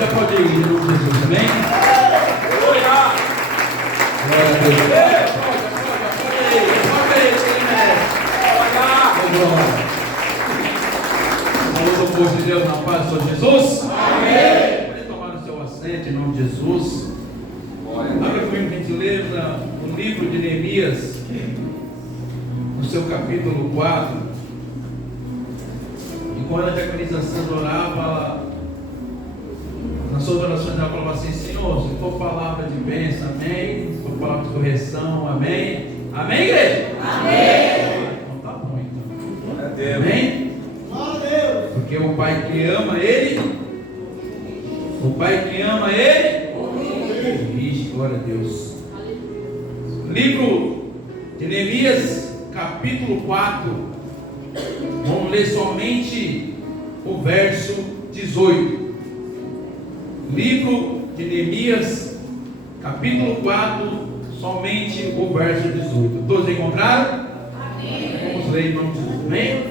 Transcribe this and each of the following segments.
Já pode ir, em nome de Jesus, amém? Glória a Deus. Pode aí, que ele merece. Alô, do povo de Deus, na paz do Senhor Jesus. Amém. Pode tomar o seu assento em nome de Jesus. Abra comigo, gentileza, no livro de Neemias, no seu capítulo 4. E quando a diaconisa Sandra orava, nas suas orações ela falava assim: Senhor, se for palavra de bênção, amém. Se for palavra de correção, amém. Amém, igreja? Amém. Então tá bom, então. Amém? Porque o Pai que ama ele, o Pai que ama ele, vixe, glória a Deus. Livro de Neemias, capítulo 4. Vamos ler somente o verso 18. Livro de Neemias, capítulo 4, somente o verso 18. Todos encontraram? Amém. Vamos ler em nome de Jesus. Amém?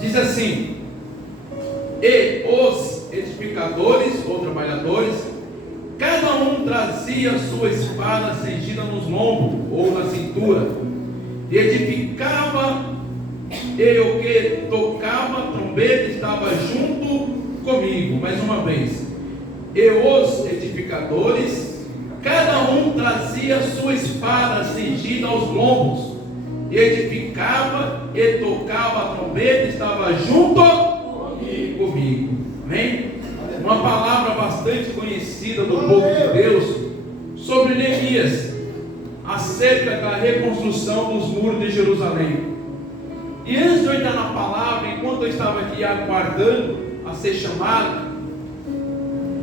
Diz assim: e os edificadores ou trabalhadores, cada um trazia sua espada cingida nos lombos ou na cintura, e edificava, e o que tocava trombeta estava junto comigo. Mais uma vez. E os edificadores, cada um trazia sua espada cingida aos lombos, e edificava, e tocava a trombeta estava junto comigo. Amém? Uma palavra bastante conhecida do povo de Deus sobre Neemias, acerca da reconstrução dos muros de Jerusalém. E antes de eu entrar na palavra, enquanto eu estava aqui aguardando a ser chamado,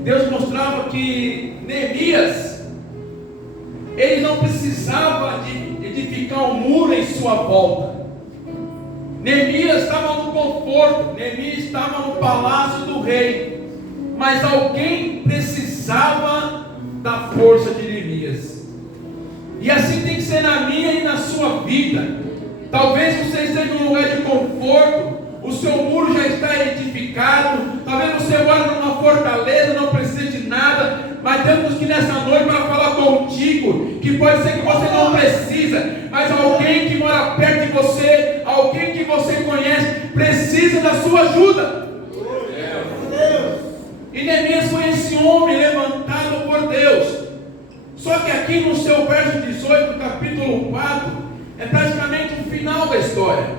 Deus mostrava que Neemias, ele não precisava de edificar um muro em sua volta. Neemias estava no conforto, Neemias estava no palácio do rei, mas alguém precisava da força de Neemias. E assim tem que ser na minha e na sua vida. Talvez você esteja em um lugar de conforto, o seu muro já está edificado, talvez você mora numa fortaleza, não precisa de nada, mas temos que nessa noite para falar contigo, que pode ser que você não precisa, mas alguém que mora perto de você, alguém que você conhece, precisa da sua ajuda. E Neemias foi esse homem levantado por Deus. Só que aqui no seu verso 18, do capítulo 4, é praticamente o final da história.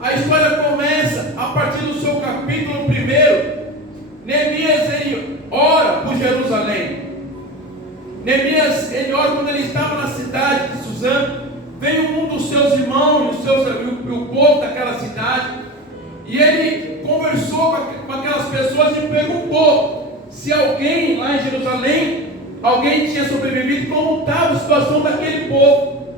A história começa a partir do seu capítulo 1. Neemias, ele ora por Jerusalém. Neemias, ele ora quando ele estava na cidade de Suzã. Veio um dos seus irmãos, o povo daquela cidade, e ele conversou com aquelas pessoas e perguntou se alguém lá em Jerusalém, alguém tinha sobrevivido, como estava a situação daquele povo.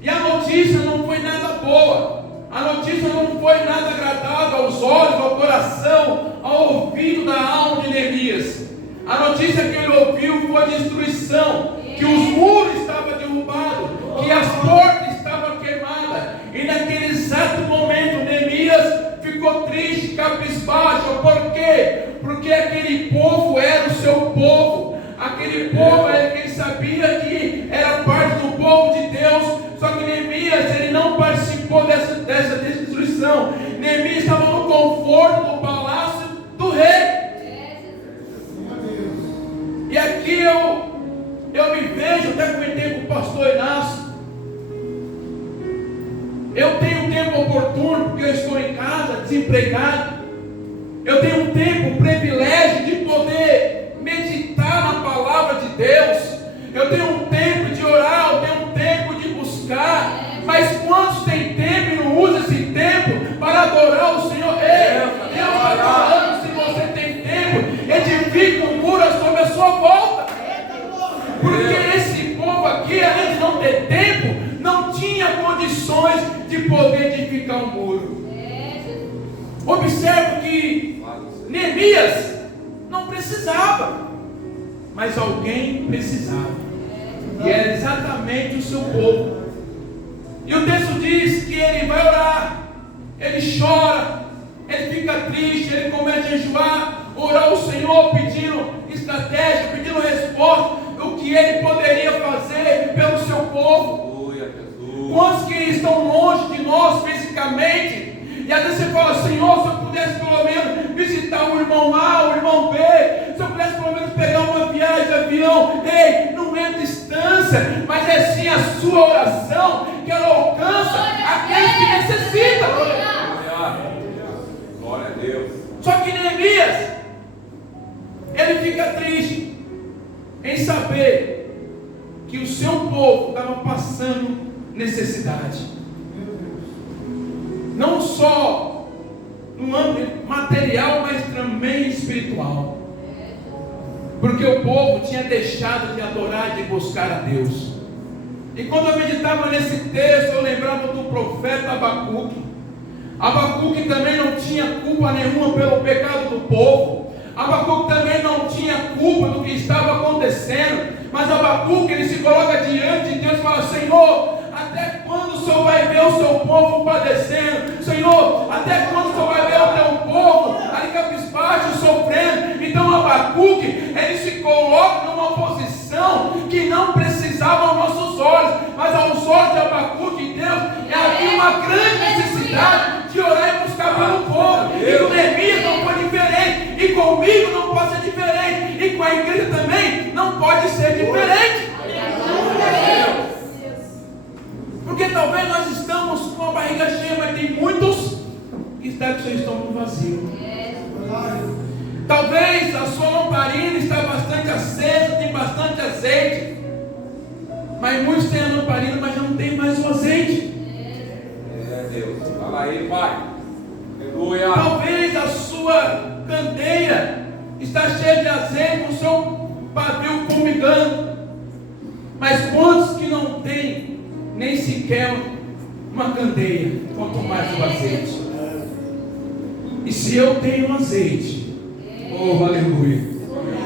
E a notícia não foi nada boa. A notícia não foi nada agradável aos olhos, ao coração, ao ouvido da alma de Neemias. A notícia que ele ouviu foi destruição, que os muros estavam derrubados, que as portas estavam queimadas. E naquele exato momento Neemias ficou triste, cabisbaixo. Por quê? Porque aquele povo era o seu povo. Aquele povo era quem sabia que era parte do povo de Deus. Só que Neemias, ele não participou dessa destruição. Neemias estava no conforto do palácio do rei. E aqui eu me vejo, até comentei com o pastor Inácio, eu tenho um tempo oportuno, porque eu estou em casa, desempregado. Eu tenho um tempo, um privilégio de poder meditar na palavra de Deus. Eu tenho um tempo de orar, eu tenho um tempo de buscar. Mas quantos tem tempo e não usa esse tempo para adorar o Senhor? Ei, Deus está falando, se você tem tempo, edifica um muro sobre a sua volta. Porque esse povo aqui, além de não ter tempo, não tinha condições de poder edificar um muro. Observe que Neemias não precisava, mas alguém precisava. E era exatamente o seu povo. E o texto diz que ele vai orar, ele chora, ele fica triste, ele começa a jejuar, orar ao Senhor, pedindo estratégia, pedindo resposta do que ele poderia fazer pelo seu povo. Quantos que estão longe de nós fisicamente? E às vezes você fala, Senhor, se eu pudesse pelo menos visitar o irmão A, o irmão B, se eu pudesse pelo menos pegar uma viagem de avião. Ei, não é distância, mas é sim a sua oração que ela alcança aqueles que necessitam. Glória a Deus. Só que Neemias, ele fica triste em saber que o seu povo estava passando necessidade. Não só no âmbito material, mas também espiritual. Porque o povo tinha deixado de adorar e de buscar a Deus. E quando eu meditava nesse texto, eu lembrava do profeta Abacuque. Abacuque também não tinha culpa nenhuma pelo pecado do povo. Abacuque também não tinha culpa do que estava acontecendo. Mas Abacuque, ele se coloca diante de Deus e fala, Senhor, até quando o Senhor vai ver o seu povo padecendo? Senhor, até quando o Senhor vai ver o teu povo ali cabisbaixo, sofrendo? Então Abacuque, ele se coloca numa posição que não precisava aos nossos olhos, mas aos olhos de Abacuque, Deus, havia uma grande necessidade de orar e buscar pelo povo. E com Neemias não foi diferente, e comigo não pode ser diferente, e com a igreja também não pode ser diferente. Porque talvez nós estamos com a barriga cheia, mas tem muitos que estão com seu estômago vazio. Talvez a sua lamparina está bastante acesa, tem bastante azeite, mas muitos têm a lamparina, mas não tem mais o azeite. Deus, fala aí, Pai. Aleluia. Talvez a sua candeia está cheia de azeite, o seu pavio fumegando, mas quantos que não tem nem sequer uma candeia, quanto mais o azeite? E se eu tenho azeite, oh aleluia,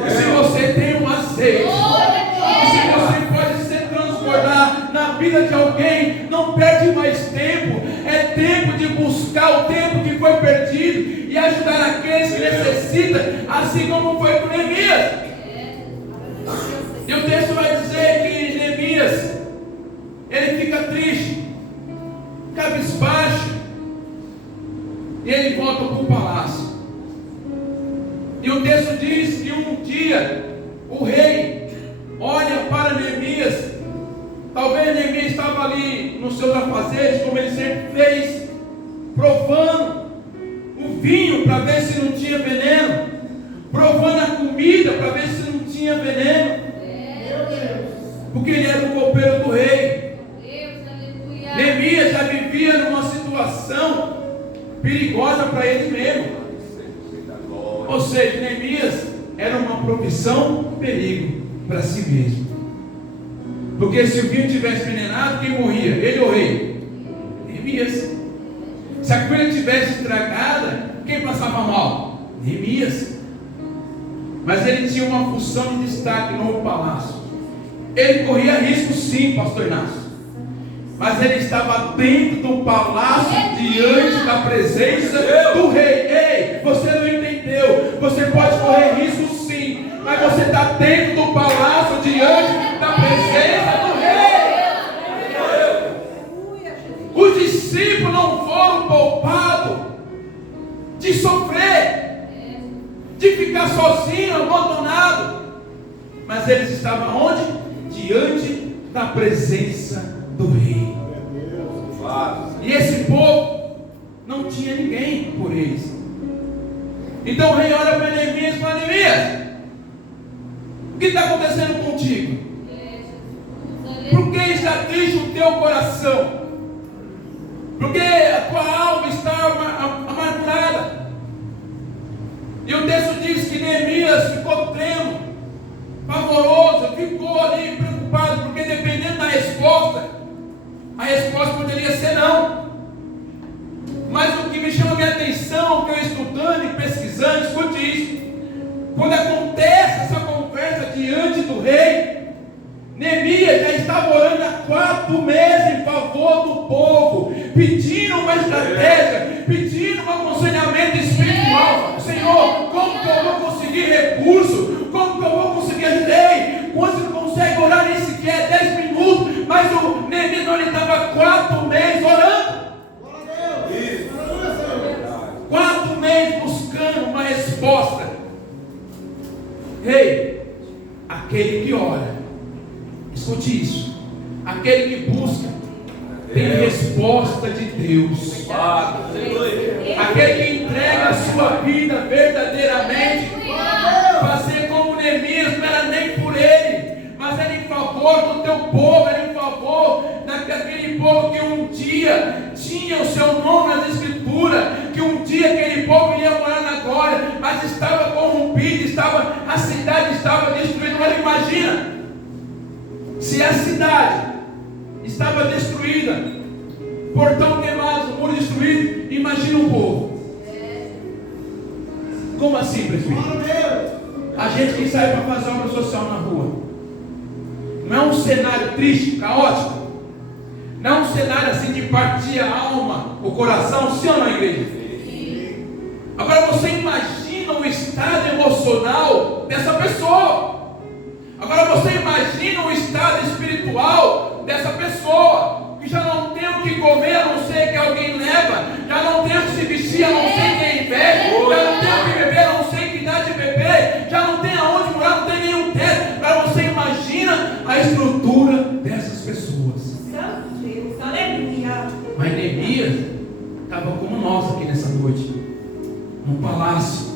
e se você tem um azeite, e se você pode se transbordar na vida de alguém, não perde mais tempo, é tempo de buscar o tempo que foi perdido e ajudar aqueles que necessitam, assim como foi com Neemias. E o texto vai dizer que Neemias, ele fica triste, cabisbaixo, e ele volta para o palácio. E o texto diz que um dia o rei olha para Neemias. Talvez Neemias estava ali nos seus afazeres, como ele sempre fez, provando o vinho para ver se não tinha veneno, provando a comida para ver se não tinha veneno, porque ele era o copeiro do rei. Neemias já vivia numa situação perigosa para ele mesmo. Ou seja, Neemias era uma profissão perigo para si mesmo. Porque se o vinho tivesse envenenado, quem morria? Ele ou o rei? Neemias. Se a comida tivesse estragada, quem passava mal? Neemias. Mas ele tinha uma função de destaque no palácio. Ele corria risco sim, pastor Inácio, mas ele estava dentro do palácio, diante da presença do rei. Ei, você não entendeu? Você pode correr risco sim, mas você está dentro do palácio, diante da presença do rei. Os discípulos não foram poupados de sofrer, de ficar sozinho, abandonado, mas eles estavam onde? Diante da presença do rei. E esse povo não tinha ninguém por eles. Então o rei olha para Neemias e fala: Neemias, o que está acontecendo contigo? Por que está triste o teu coração? Porque a tua alma está amargurada. E o texto diz que Neemias ficou tremo, pavoroso, ficou ali preocupado, porque dependendo da resposta, a resposta poderia ser não. Mas o que me chama a minha atenção, que eu estudando e pesquisando, escute isso: quando acontece essa conversa diante do rei, Neemias já estava orando há 4 meses em favor do povo, pedindo uma estratégia, pedindo um aconselhamento espiritual. Senhor, como que eu vou conseguir recurso? Como que eu 4 meses orando. 4 meses buscando uma resposta. Ei, aquele que ora, escute isso, aquele que busca tem resposta de Deus. Aquele que entrega a sua vida verdadeiramente, fazer como Neemias, não era nem por ele, mas era em favor do teu povo, era em favor daquele povo que um dia tinha o seu nome nas escrituras, que um dia aquele povo iria morar na glória, mas estava corrompido, a cidade estava destruída. Mas imagina, se a cidade estava destruída, portão queimado, muro destruído, imagina o povo. Como assim, presbítero? A gente que sai para fazer obra social na rua, não é um cenário triste, caótico? Não é um cenário assim de partir a alma, o coração, sim ou não, igreja? Agora você imagina o estado emocional dessa pessoa. Agora você imagina o estado espiritual dessa pessoa, que já não tem o que comer, a não ser que alguém leva, já não tem o que se vestir, a não ser quem investe, já não tem o que beber, a não ser que dá de beber, já não tem aonde morar, não tem nenhum teto. Agora você imagina a estrutura dessas pessoas. Santo Deus, aleluia. Mas Neemias estava como nós aqui nessa noite, num palácio,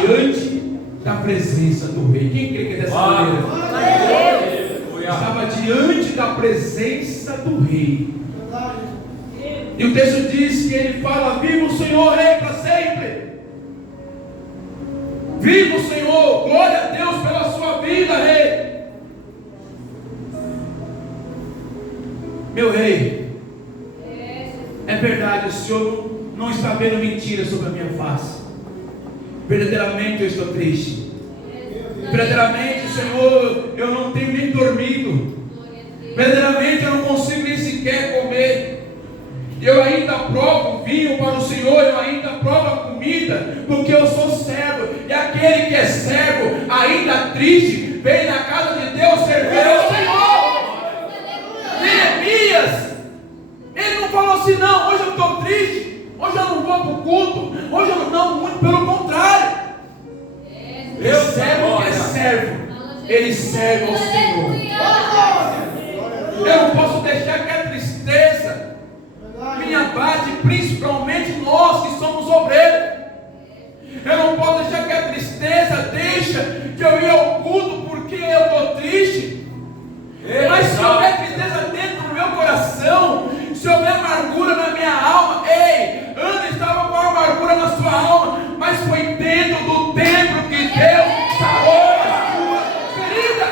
diante da presença do rei. Quem crê que é dessa maneira? Estava diante da presença do rei. E o texto diz que ele fala: viva o Senhor, rei, para sempre. Viva o Senhor, glória a Deus pela sua vida, rei. Meu rei, é verdade, o Senhor não está vendo mentira sobre a minha face. Verdadeiramente eu estou triste. Verdadeiramente, Senhor, eu não tenho nem dormido. Verdadeiramente eu não consigo nem sequer comer. Eu ainda provo vinho para o Senhor, eu ainda provo a comida, porque eu sou servo. E aquele que é servo, ainda triste, vem na casa de Deus servir ao Senhor. Neemias, ele não falou assim: não, hoje eu estou triste, hoje eu não vou para o culto, hoje eu não, muito pelo contrário. Ele servo que é servo, ele serve ao Senhor. Eu não posso deixar que a tristeza me abate, principalmente nós que somos obreiros. Eu não posso deixar que a tristeza deixe que eu ir ao culto porque eu estou triste. Mas se houver tristeza dentro do meu coração, se houver amargura na minha alma, ei, Ana estava com a amargura na sua alma, mas foi dentro do templo que Deus sarou a sua ferida.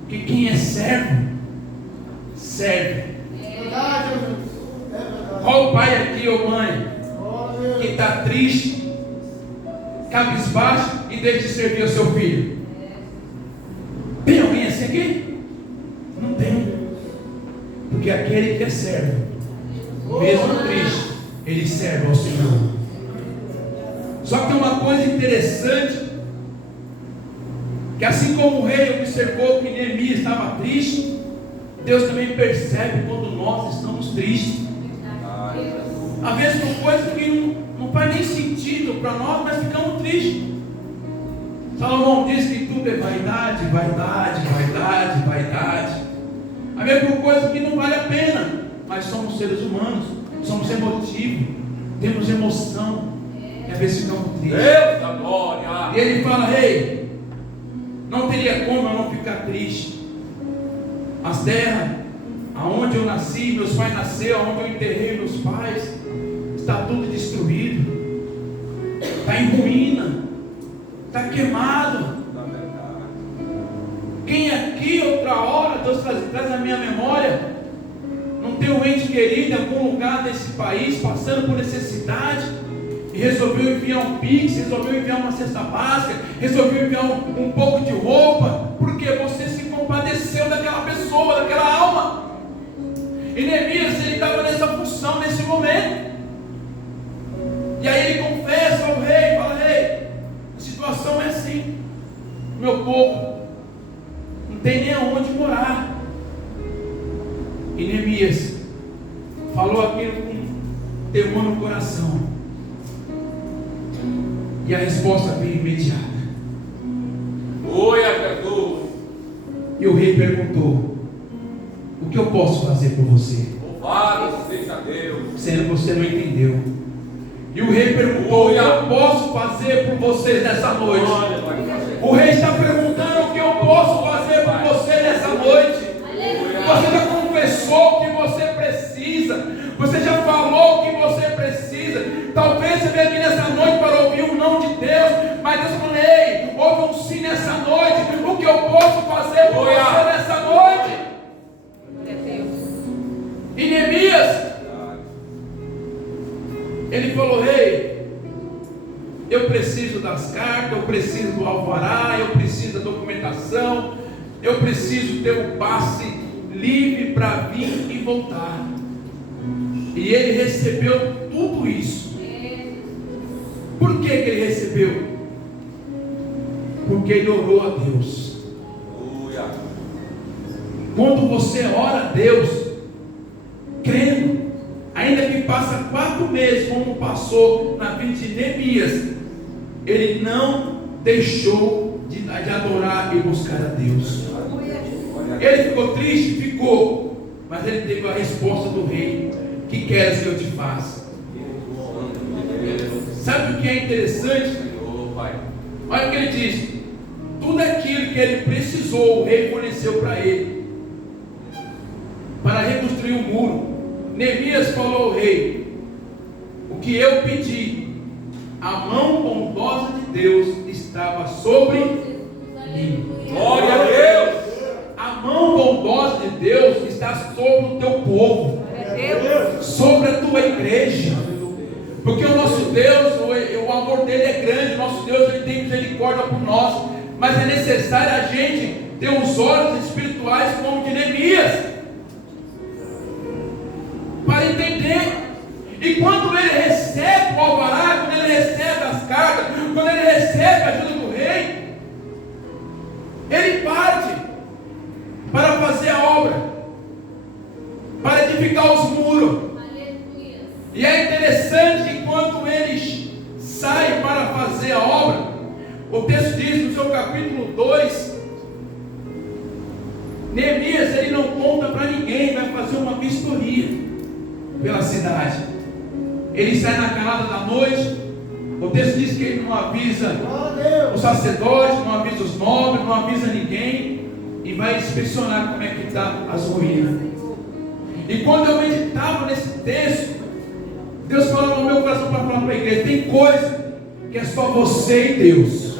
Porque quem é servo, serve. Qual pai aqui ou mãe que está triste, cabisbaixo e deixa de servir ao seu filho? Tem alguém assim aqui? Não tem. Porque aquele que é servo, mesmo triste, ele serve ao Senhor. Só que tem uma coisa interessante, que assim como o rei observou que Neemias estava triste, Deus também percebe quando nós estamos tristes. Às vezes com coisas que não faz nem sentido para nós, mas ficamos tristes. Salomão diz que tudo é vaidade, vaidade, vaidade, vaidade. Às vezes por coisas que não vale a pena, mas somos seres humanos, somos emotivos, temos emoção, e às vezes ficamos tristes. Deus da glória. E ele fala: ei, não teria como eu não ficar triste. As terras aonde eu nasci, meus pais nasceram, aonde eu enterrei meus pais, está tudo destruído, está em ruína, está queimado. Quem aqui outra hora Deus traz na minha memória, não tem um ente querido em algum lugar desse país passando por necessidade e resolveu enviar um pix, resolveu enviar uma cesta básica, resolveu enviar um pouco de roupa, porque você se compadeceu daquela pessoa, daquela alma. E Neemias, ele estava nessa função, nesse momento. E aí ele confessa ao rei, fala: rei, a situação é assim, meu povo não tem nem aonde morar. E Neemias falou aquilo com temor no coração. E a resposta veio imediata. Oi, Jesus. E o rei perguntou: o que eu posso fazer por você? Louvado seja Deus. Sendo que você não entendeu. E o rei perguntou: o que eu posso fazer por vocês nessa noite? O rei está perguntando: o que eu posso fazer por você nessa noite? Você já confessou o que você precisa. Você já falou o que você precisa. Talvez você venha aqui nessa noite para ouvir o não de Deus, mas Deus falou: ei, ouve um sim nessa noite. O que eu posso fazer por você nessa noite? E Neemias, ele falou: rei, eu preciso das cartas, eu preciso do alvará, eu preciso da documentação, eu preciso ter um passe livre para vir e voltar. E ele recebeu tudo isso. Por que ele recebeu? Porque ele orou a Deus. Quando você ora a Deus, crendo, ainda que passa 4 meses, como passou na vida de Neemias, ele não deixou de adorar e buscar a Deus. Ele ficou triste? Ficou, mas ele teve a resposta do rei: que queres que eu te faça? Sabe o que é interessante? Olha o que ele diz: tudo aquilo que ele precisou, o rei forneceu para ele, para reconstruir o muro. Neemias falou ao rei: o que eu pedi, a mão bondosa de Deus estava sobre mim. Glória a Deus. A mão bondosa de Deus está sobre o teu povo, sobre a tua igreja. Porque o nosso Deus, o amor dele é grande. O nosso Deus, ele tem misericórdia por nós. Mas é necessário a gente ter os olhos espirituais como de Neemias, para entender. E quando ele recebe o alvará, quando ele recebe as cartas, quando ele recebe a ajuda do rei, ele parte para fazer a obra, para edificar os muros. E é interessante que quando ele sai para fazer a obra, o texto diz no seu capítulo 2, Neemias, ele não conta para ninguém, vai fazer uma vistoria pela cidade. Ele sai na calada da noite. O texto diz que ele não avisa o sacerdote, não avisa os nobres, não avisa ninguém, e vai inspecionar como é que está as ruínas. E quando eu meditava nesse texto, Deus falou no meu coração para falar para a igreja: tem coisa que é só você e Deus.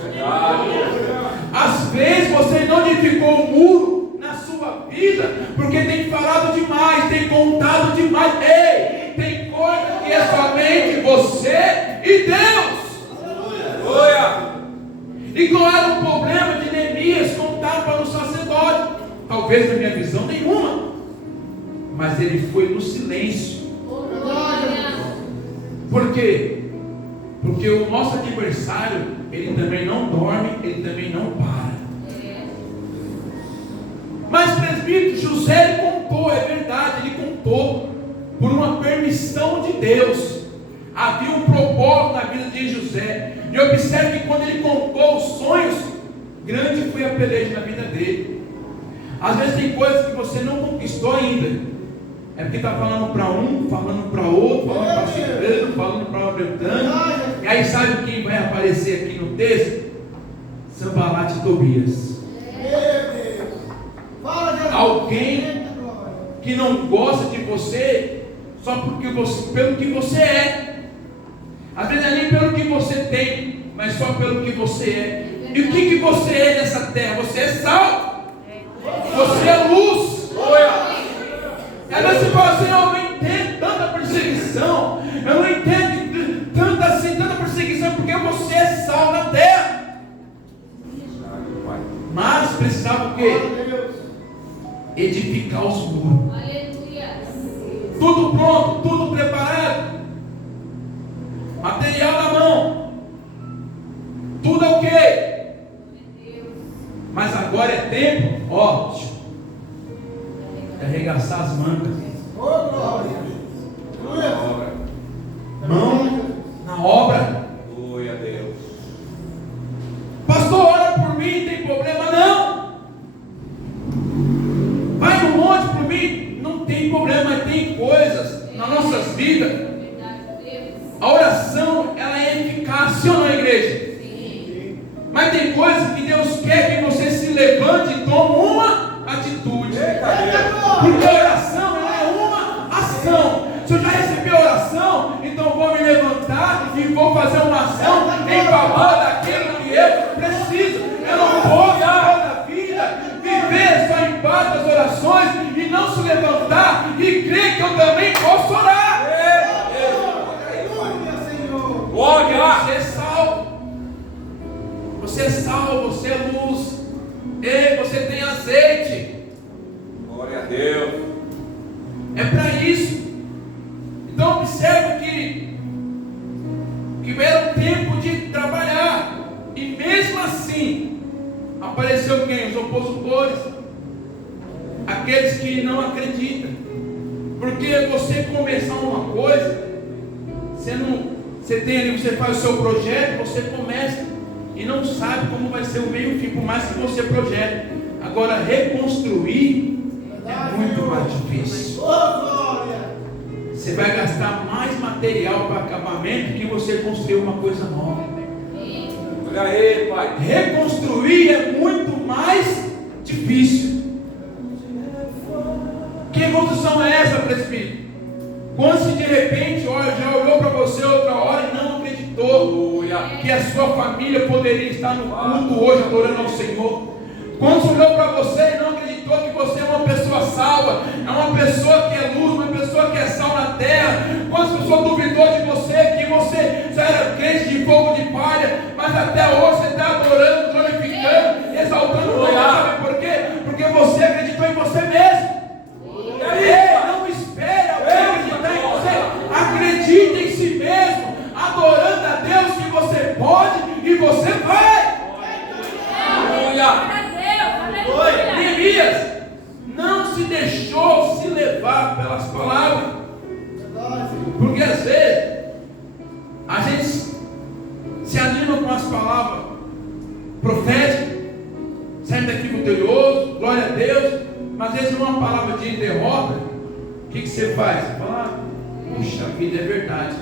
Às vezes você não edificou um muro na sua vida porque tem falado demais, tem contado demais. Ei, tem coisa que é somente você e Deus. Aleluia. E qual era o problema de Neemias contar para o sacerdote? Talvez na minha visão nenhuma, mas ele foi no silêncio. Por quê? Porque o nosso adversário, ele também não dorme, ele também não para. Mas presbítero, José, ele contou, é verdade, ele contou por uma permissão de Deus. Havia um propósito na vida de José. E observe que quando ele contou os sonhos, grande foi a peleja na vida dele. Às vezes tem coisas que você não conquistou ainda. É porque está falando para um, falando para outro, falando para ciclano, falando para Beltrano. E aí sabe quem vai aparecer aqui no texto? Sanbalate e Tobias. Alguém que não gosta de você só porque você, pelo que você é. Às vezes não é nem pelo que você tem, mas só pelo que você é. E o que você é nessa terra? Você é sal. Você é luz. Às vezes você fala assim: eu não entendo tanta perseguição, eu não entendo tanta perseguição, porque você é sal na terra. Mas precisava o quê? Edificar os muros. Tudo pronto, tudo preparado, material na mão, tudo ok. Mas agora é tempo Ó, arregaçar as mangas. Mão na obra. Glória a Deus. Pastor, ora por mim, tem problema? Não. Vai no monte por mim, não tem problema, mas tem coisas nas nossas vidas. A oração, ela é eficaz, sim ou não, igreja? Sim. Mas tem coisas que Deus quer que você se levante e tome uma atitude. Porque a oração, ela é uma ação. Se eu já recebi a oração, então vou me levantar e vou fazer uma ação em favor daquilo que eu preciso. Eu não posso toda a vida viver só em paz das orações e não se levantar e crer que eu também posso orar. Você é salvo. Você é salvo, você é luz. Ei, você tem azeite. Glória a Deus. É para isso. Então observe que era o tempo de trabalhar. E mesmo assim, apareceu quem? Os opositores. Aqueles que não acreditam. Porque você começar uma coisa, você tem ali, você faz o seu projeto, você começa e não sabe como vai ser o meio e o fim, por mais que você projete. Agora, reconstruir é muito mais difícil. Você vai gastar mais material para acabamento que você construir uma coisa nova. Olha aí, Pai. Reconstruir é muito mais difícil. Que reconstrução é essa, presbítero? Quando se de repente já olhou para você outra hora e não acreditou que a sua família poderia estar no culto hoje adorando ao Senhor. Quando se olhou para você e não acreditou que você é uma pessoa salva, é uma pessoa que é luz, uma pessoa que é sal na terra. Quando as pessoas duvidou de você, que você já era crente de fogo de palha, mas até hoje você está adorando, glorificando, exaltando o Senhor. Sabe por quê? Porque você acreditou em você mesmo. Não espere alguém acreditar em você. Acredite em si mesmo, adorando a Deus que você pode e você vai. Neemias não se deixou se levar pelas palavras. Porque às vezes a gente se anima com as palavras proféticas, sai daqui vitorioso, glória a Deus. Mas às vezes uma palavra de derrota, o que você faz? Você fala, puxa vida, é verdade.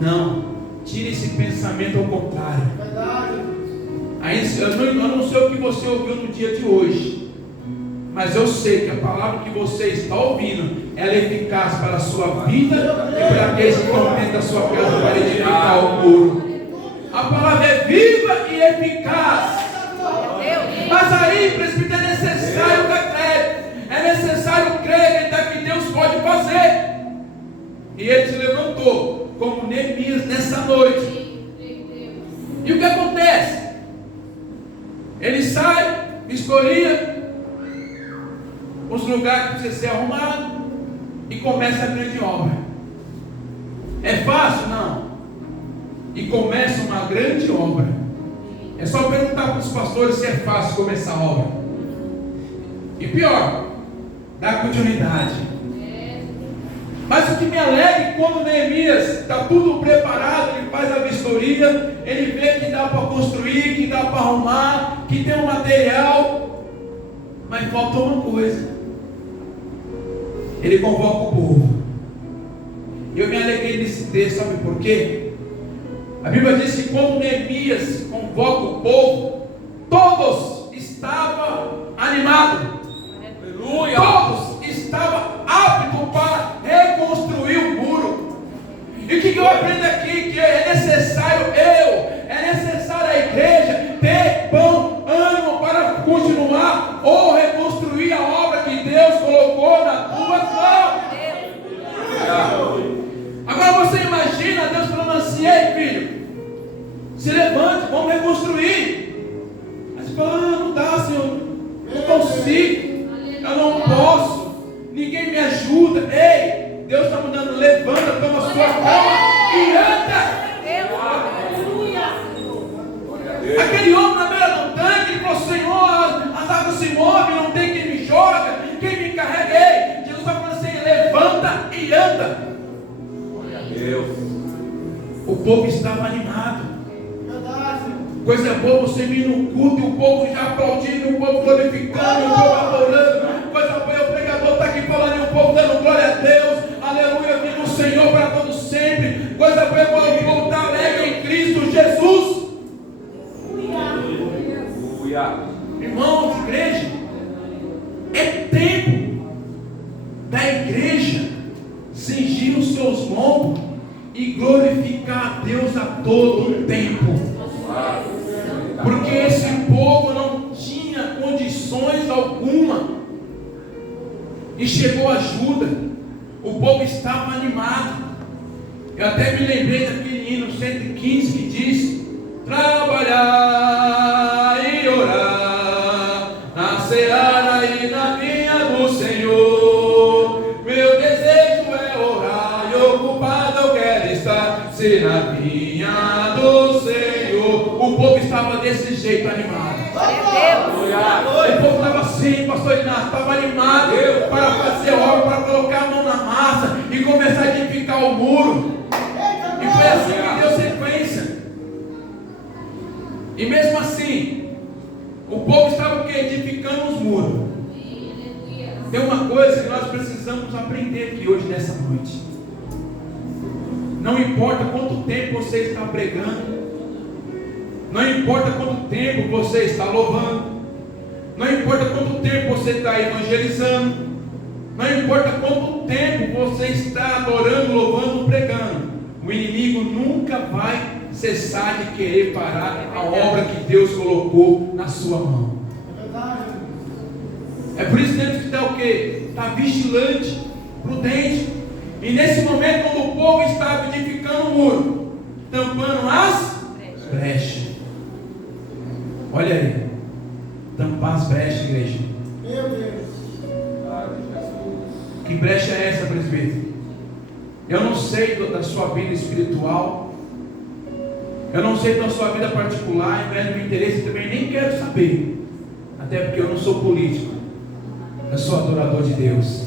Não, tire esse pensamento ao contrário. Aí, eu não sei o que você ouviu no dia de hoje, mas eu sei que a palavra que você está ouvindo, ela é eficaz para a sua vida e para aqueles que estão dentro da sua casa para edificar o muro. A palavra é viva e eficaz. Mas aí, presbítero, é necessário decreto, é necessário crer que Deus pode fazer. E ele se levantou como Neemias nessa noite. E o que acontece? Ele sai, vistoria os lugares que precisam ser arrumados e começa a grande obra. É fácil? Não. E começa uma grande obra. É só perguntar para os pastores se é fácil começar a obra. E pior, dar continuidade. Mas o que me alegra é que quando Neemias está tudo preparado, ele faz a vistoria, ele vê que dá para construir, que dá para arrumar, que tem um material, mas falta uma coisa. Ele convoca o povo. Eu me alegrei nesse texto, sabe por quê? A Bíblia diz que quando Neemias convoca o povo, todos estavam animados. Aleluia. Todos estavam aptos para reconstruir o muro. E o que eu aprendo aqui? Que é necessário é necessário a igreja ter bom ânimo para continuar ou reconstruir a obra que Deus colocou nas tuas mãos. Agora você imagina Deus falando assim: ei filho, se levante, vamos reconstruir. Aí você fala: não dá, Senhor, não consigo, eu não posso, ninguém me ajuda. Ei, Deus está mandando: levanta, toma a sua cama e anda. Aquele homem na beira do tanque, ele falou: Senhor, move, não tem quem me joga, quem me carregue. Jesus está falando assim: levanta e anda. Glória a Deus. O povo estava animado. Coisa boa você vir no culto e o povo já aplaudindo, o povo glorificando, o povo adorando. Coisa boa, o pregador está aqui falando e o povo dando glória a Deus. Aleluia, viva o Senhor para todos sempre. Coisa boa, o povo está alegre em Cristo Jesus. Aleluia. Irmãos, igreja, é tempo da igreja cingir os seus lombos e glorificar a Deus a todo tempo. Porque esse povo não tinha condições alguma e chegou ajuda. O povo estava animado. Eu até me lembrei daquele hino 115 que diz: trabalhar e orar na seara e na vinha do Senhor. Meu desejo é orar e ocupado eu quero estar, se na vinha do Senhor. O povo estava desse jeito animado. O povo estava assim, pastor Inácio, estava animado para fazer obra, para colocar a mão na massa e começar a edificar o muro. E foi assim que deu sequência. E mesmo assim, o povo estava edificando os muros. Tem uma coisa que nós precisamos aprender aqui hoje, nessa noite. Não importa quanto tempo você está pregando, não importa quanto tempo você está louvando, não importa quanto tempo você está evangelizando, não importa quanto tempo você está adorando, louvando, pregando, o inimigo nunca vai cessar de querer parar a obra que Deus colocou na sua mão. É por isso que temos que estar o quê? Estar vigilante, prudente. E nesse momento, quando o povo estava edificando o muro, tampando as brechas. Olha aí, tampar as brechas, igreja. Meu Deus. Que brecha é essa, presbítero? Eu não sei da sua vida espiritual, eu não sei da sua vida particular, não é do meu interesse, também nem quero saber, até porque eu não sou político, eu sou adorador de Deus.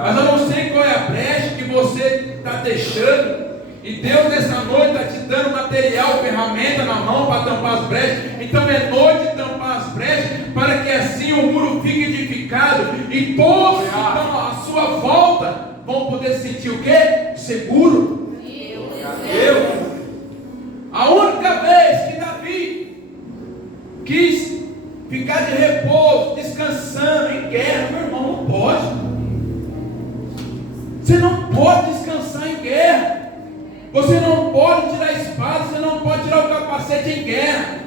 Mas eu não sei qual é a brecha que você está deixando. E Deus nessa noite está te dando material, ferramenta na mão para tampar as brechas. Então é noite de tampar as brechas, para que assim o muro fique edificado e todos que estão à sua volta vão poder sentir o quê? Seguro. A única vez que Davi quis ficar de repouso, descansando em guerra, meu irmão, não pode. Você não pode descansar em guerra. Você não pode tirar a espada, você não pode tirar o capacete em guerra.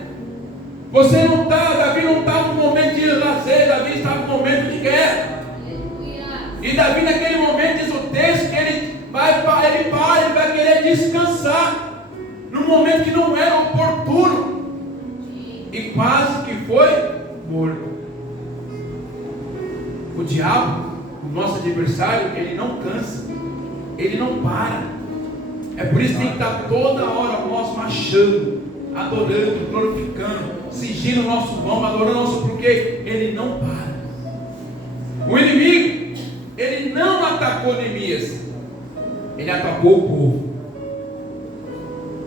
Você não está, Davi não estava no momento de lazer, Davi estava no momento de guerra. E Davi naquele momento diz o texto que ele vai querer descansar, num momento que não era oportuno. E quase que foi morto. O diabo, o nosso adversário, ele não cansa, ele não para. É por isso que tem que estar toda hora nós marchando, adorando, glorificando, cingindo o nosso vão, adorando o nosso, porque ele não para. O inimigo, ele não atacou Neemias, ele atacou o povo.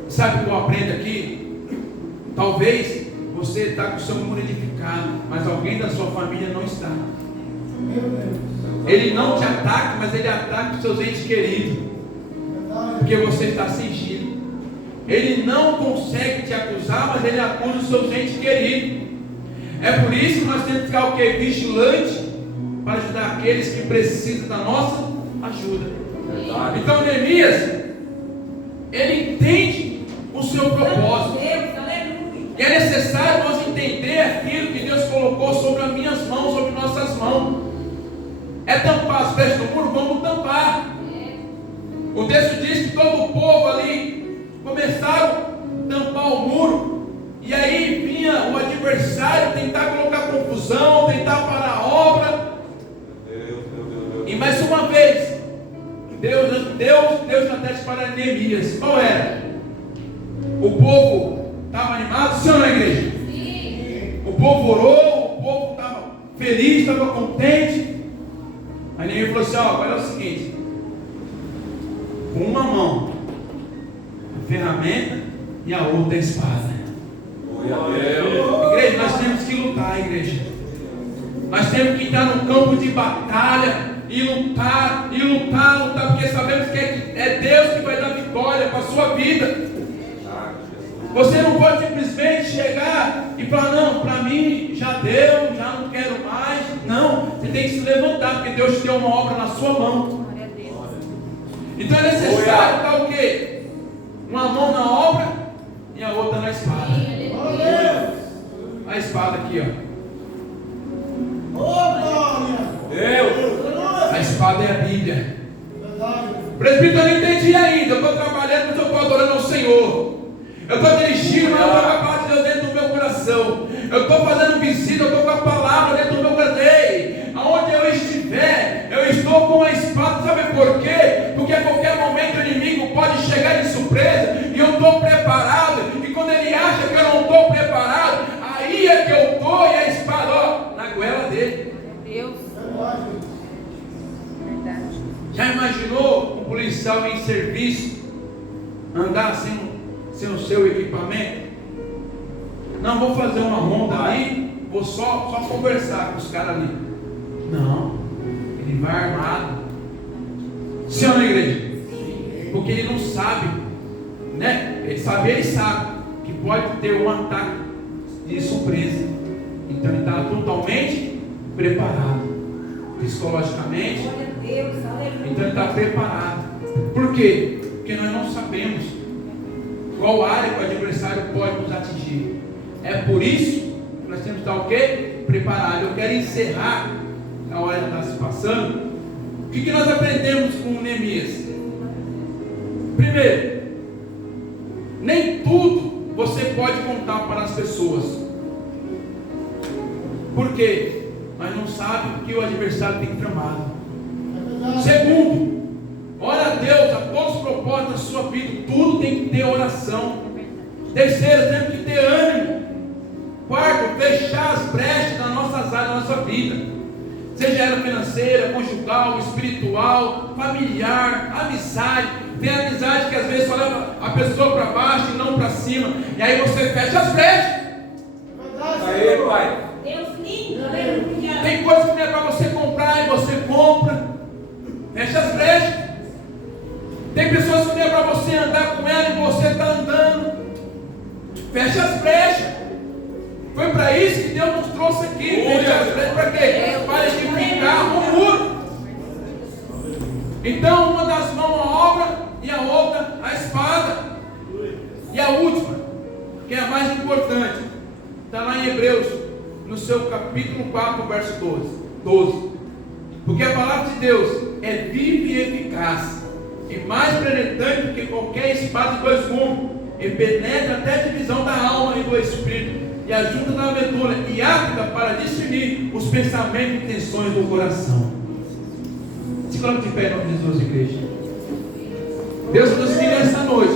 Sabe o que eu aprendo aqui? Talvez você está com o seu muro edificado, mas alguém da sua família não está. Ele não te ataca, mas ele ataca os seus entes queridos, porque você está cingido. Ele não consegue te acusar, mas ele acusa os seus entes queridos. É por isso que nós temos que ficar o quê? Vigilante, para ajudar aqueles que precisam da nossa ajuda. Então Neemias, ele entende o seu propósito. E é necessário nós entender aquilo que Deus colocou sobre as minhas mãos, sobre nossas mãos. É tampar as brechas do muro? Vamos tampar. O texto diz que todo o povo ali começaram a tampar o muro. E aí vinha o adversário tentar colocar confusão, tentar parar a obra. E mais uma vez, Deus já disse para Neemias. Qual era? O povo estava animado, sim ou não, igreja? Sim. O povo orou, o povo estava feliz, estava contente. Aí Neemias falou assim: ó, agora é o seguinte, com uma mão a ferramenta e a outra a espada. Glória a Deus. Igreja, nós temos que lutar, igreja. Nós temos que entrar no campo de batalha e lutar, porque sabemos que é Deus que vai dar vitória para a sua vida. Você não pode simplesmente chegar e falar: não, para mim já deu, já não quero mais. Não, você tem que se levantar, porque Deus te deu uma obra na sua mão. Então é necessário estar o quê? Uma mão na obra e a outra na espada. A espada aqui, ó. Deus. A espada é a Bíblia. Presbítero, eu não entendi ainda. Eu estou trabalhando, mas eu estou adorando ao Senhor. Eu estou dirigindo, mas eu estou com a paz de Deus dentro do meu coração. Eu estou fazendo visita, eu estou com a palavra dentro do meu coração. Aonde eu estiver, eu estou com a espada. Sabe por quê? Porque a qualquer momento o inimigo pode chegar de surpresa e eu estou preparado. E quando ele acha que eu não estou preparado, aí é que eu estou e a espada, ó, na goela dele. Deus. Verdade. Já imaginou um policial em serviço andar sem o seu equipamento? Não, vou fazer uma ronda ali, vou só conversar com os caras ali. Não, ele vai armado. Sim ou não, igreja? Porque ele não sabe, né? Ele sabe que pode ter um ataque de surpresa. Então ele está totalmente preparado psicologicamente. Então ele está preparado. Por quê? Porque nós não sabemos qual área que o adversário pode nos atingir. É por isso que nós temos que estar o quê? Preparado. Eu quero encerrar, a hora está se passando. O que nós aprendemos com Neemias? Primeiro, nem tudo você pode contar para as pessoas. Por quê? Mas não sabe o que o adversário tem tramado. Segundo, ora a Deus a todos os propósitos da sua vida. Tudo tem que ter oração. Terceiro, temos que ter ânimo. Quarto, fechar as brechas nas nossas áreas da nossa vida, seja ela financeira, conjugal, espiritual, familiar, amizade. Tem amizade que às vezes só leva a pessoa para baixo e não para cima, e aí você fecha as brechas. Aí, pai. Deus lindo, aleluia. Tem coisas que não é para você comprar e você compra. Fecha as brechas. Tem pessoas que não é para você andar com ela e você está andando. Fecha as brechas. Foi para isso que Deus nos trouxe aqui. Fecha as brechas para quê? Para edificar um muro. Então uma das mãos a obra e a outra a espada. E a última, que é a mais importante, está lá em Hebreus, no seu capítulo 4, verso 12. Porque a palavra de Deus é viva e eficaz, e mais penetrante do que qualquer espada de dois gumes, e penetra até a divisão da alma e do espírito, e ajuda na aventura, e apta para discernir os pensamentos e intenções do coração. Se coloque de pé em nome de Jesus, igreja. Deus nos guia essa noite.